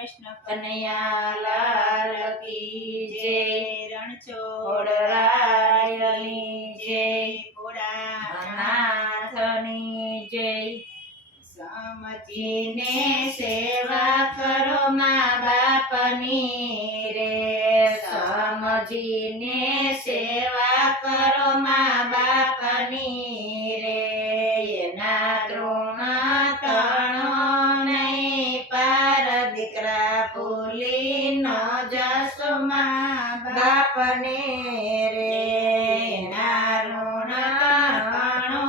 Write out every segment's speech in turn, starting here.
કૃષ્ણ કનૈયા લાલ કી જય, રણછોડરાયની જય, ભોળાનાથની જય. સમજીને સેવા કરો મા બાપની રે, સમજીને સેવા કરો મા બાપની રે, એના તૃણ તણો નહીં પાર, દીકરા ભૂલી ન જશો મા બાપને રે. એના ઋણ તણો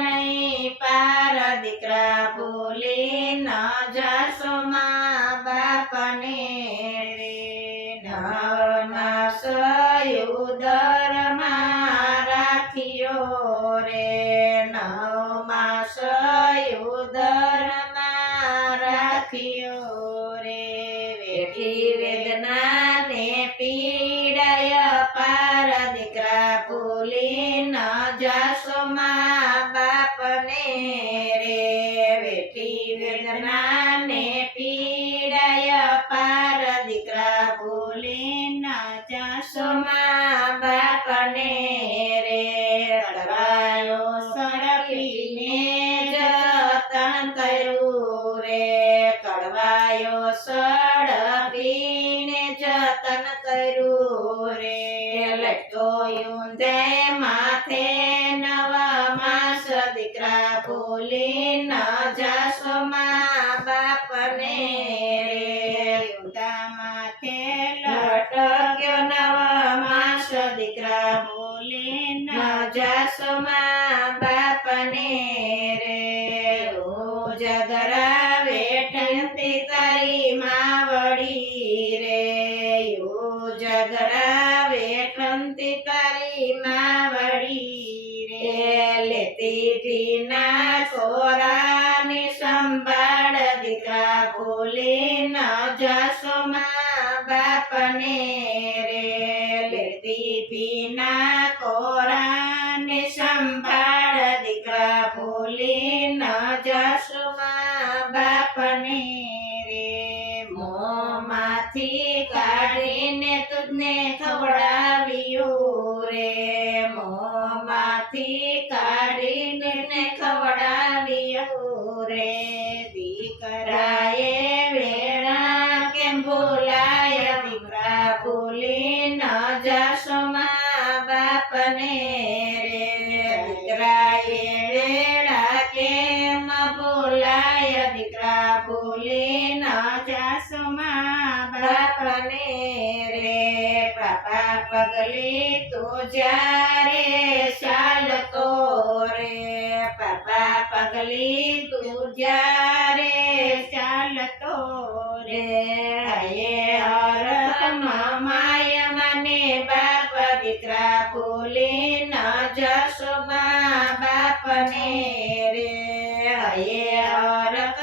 નહીં પાર, દીકરા ભૂલી ન જશો મા બાપને રે. નવમાસ ઉદરમાં રાખ્યો રે, નવમાસ ઉદરમાં રાખ્યો રે. વેઠી વેદનાને પીડાય પાર, દીકરા ભૂલી ન જશો મા બાપને રે. વેઠી વેદનાને પીડાય પાર, દીકરા ભૂલી ન જશો મા બાપને રે. કડવાયો સડપીને જતન કર્યું રે, કડવાયો સડપીને જતન કર્યું રે. લટકો ઊંધે માથે નવમાસ, દીકરા ભૂલી ન જશો મા બાપને રે. ઊંધા માથે લટક્યો નવમાસ, દીકરા ભૂલી ન જશો મા બાપને રે. ઉજગરા વેઠતી તારી માવડી રે, ઉજગરા વેઠતી તારી માવડી રે. લેતી ભીના છોરાની સંભાળ, દીકરા ભૂલી ન જશો મા બાપને રે. લેતી ભીના કોરાની સંભાળ, દીકરા ભૂલી ન જશો મા બાપને રે. મોંમાંથી કાઢીને તુજને ખવડાવ્યું રે, મોંમાંથી કાઢીને ખવડાવ્યું રે. દીકરાએ વેળા કેમ ભૂલાય, દીકરા ભૂલી ન જશો મા બાપને રે. દીકરાએ વેળા કેમ ભૂલાય, દીકરા ભૂલી ન જશો મા બાપને રે. પાપા પગલી તું જ્યારે ચાલતો રે, પાપા પગલી તું જ્યારે ચાલતો રે. હયે હરખ માય મને બાપ, દીકરા ભૂલી ન જશો મા બાપને રે. હયે હરખ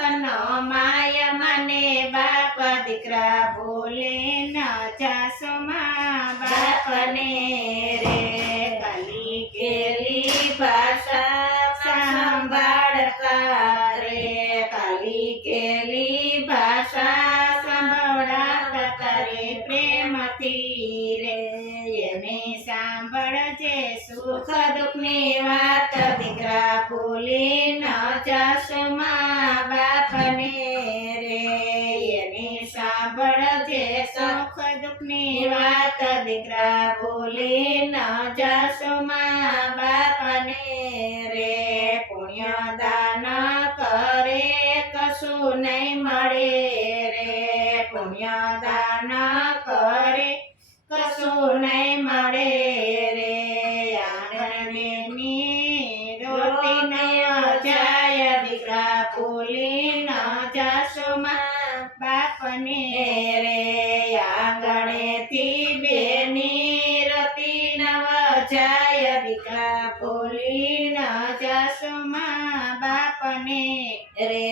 માય મને બાપ, દીકરા ભૂલી ન જશો મા બાપને રે. કલી કેલી ભાષા સંભાળતા રે, કલી કેલી ભાષા સંભળાવતા રે પ્રેમથી રે. એને સાંભળજે સુખ દુઃખની વાત, દીકરા ભૂલી ન જશો મા બાપને રે. એની સાંભળજે સુખ દુઃખની વાત, દીકરા ભૂલી ન જશો મા બાપને રે. પુણ્ય દાન કરે કશું નહીં મળે રે, પુણ્ય દાન કરે કશું નહીં મળે રે. આંગણની રોટી નહીં જાય, દીકરા ભૂલી ન જશો મા બાપને રે. આંગણેથી બેની રતી નવ જાય, દીકરા ભૂલી ન જશો મા બાપને રે.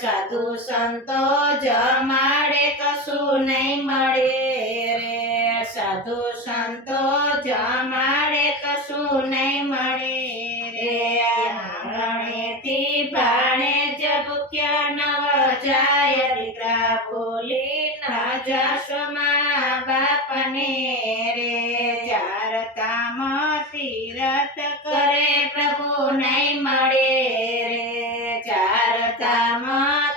સાધુ સંતો જમાડે કશું નહીં મળે રે, સાધુ સંતો જમાડે કશું નહીં મળે રે. આંગણેથી ભાણે જ ભૂખ્યા નવ જાય, દીકરા ભૂલી ન જશો મા બાપને રે ચારધામ તીરથ કરે પ્રભુ નહીં મળે રે ચાર ધામ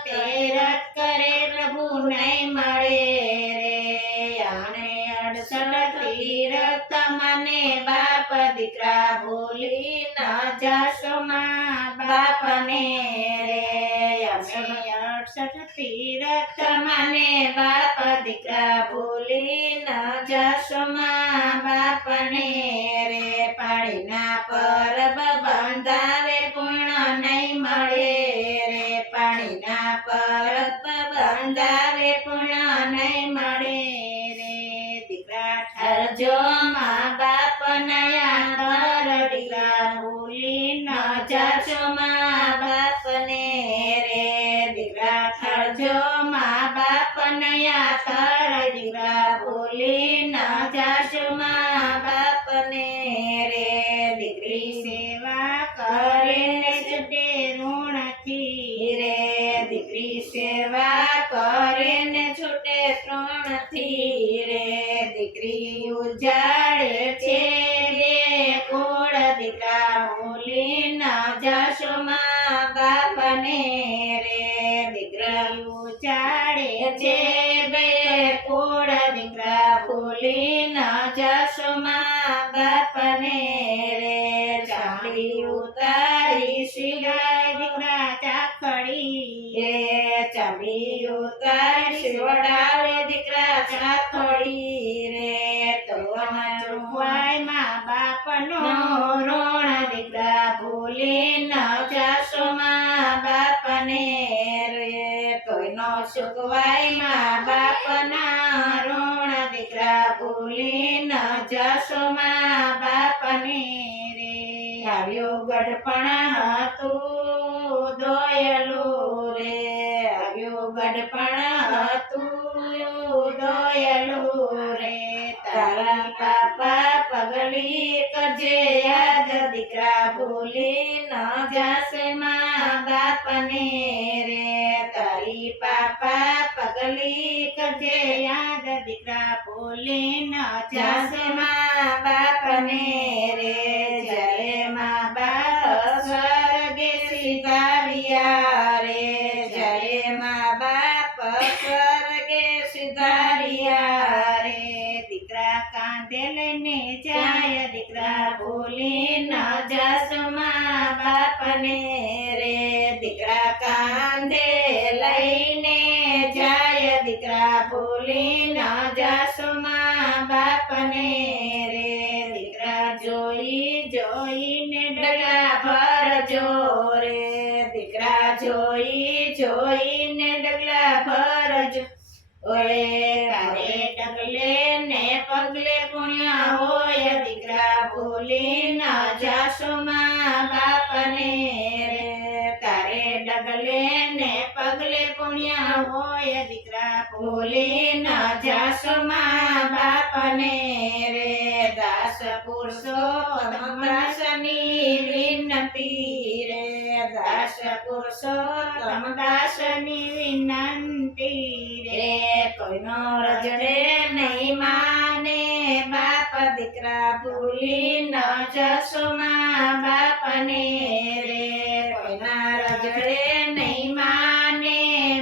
તીરથ કરે પ્રભુ નહીં મળે રે આણે 68 તીરથ મને બાપ દીકરા ભૂલી ન જશો મા બાપને રે અમે 68 તીરથ મને બાપ દીકરા ભૂલી ન જશો મા બાપને રે પાણીના પરબ બંધાવે પૂર્ણ નહીં મળે રે પાણીના પરબ બંધાવે પૂર્ણ નહીં મળે રે દીકરા ઠરજો મા બાપ નયા કર દીકરા ભૂલી ન ન જશો મા બાપને રે દીકરા ઠરજો મા બાપ નયા કર દીકરા ભૂલી ન જશો મા બાપને રે દીકરી સેવા કરીને છૂટે ઋણથી રે દીકરી સેવા કરીને છૂટે ત્રણથી રે દીકરી ઉજાડે છે બે કુળ દીકરા ભૂલી ન જશો મા બાપને રે દીકરા ઉજાડે છે બે કુળ દીકરા ભૂલી ન જશો મા બાપને રે ચાંદી ઉતારી શિવાય દીકરા ચાખડી રે ચાંદી ઉતારી શિવડાવે દીકરા ચાખડી રે તો વાય મા બાપનો ઋણ દીકરા ભૂલી ન જશો મા બાપને રે કોઈનો સુખવાય મા બાપના ઋણ દીકરા ભૂલી ન જશો મા બાપને રે આવ્યું ગઢપણ હતું દોયલું રે આવ્યું ગઢપણ હતું દોયલું રે તારા પાપા પગલી કરજે યાદ દીકરા ભૂલી ન જશે મા બાપને રે તારી પાપા પગલી કરજે યાદ દીકરા ભૂલી ન જશે મા બાપને રે જય મા બાપ સ્વર્ગે સિધાર્યા રે જય મા બાપ સ્વર્ગે સિધાર્યા રે દીકરા કાંધે લઈને જાય દીકરા ભૂલી ન જશો મા બાપને રે દીકરા કાંધે લઈને જાય દીકરા ભૂલી ન જશો મા બાપને રે દીકરા જોઈ જોઈને ડગલા ભરજો રે દીકરા જોઈ જોઈને ડગલા ભરજો ઓએ તારે ડગલે ને પગલે પુણ્ય હોય દીકરા ભૂલી ન જશો મા બાપને રે તારે ડગલે ને પગલે પુણ્ય હોય દીકરા ભૂલી ન જશો મા બાપને રે દાસ પુરુષો દાસની વિનંતી રે દાસ પુરુષો દાસની વિનંતી રે કોઈનો રજડે નહીં માને બાપ દીકરા ભૂલી ન જશો મા બાપને રે કોઈના રજડે નહીં માને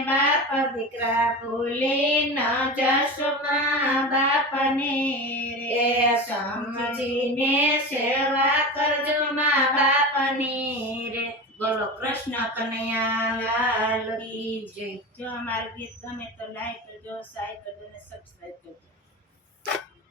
બાપ દીકરા ભૂલી ન જશો મા બાપને રે સમજીને સેવા કરજો મા બાપની રે બોલો કૃષ્ણ કનૈયા લાલ કી જય. જો અમારું ગીત ગમે તો લાઈક કરજો, શેર કરજો અને સબસ્ક્રાઈબ કરજો.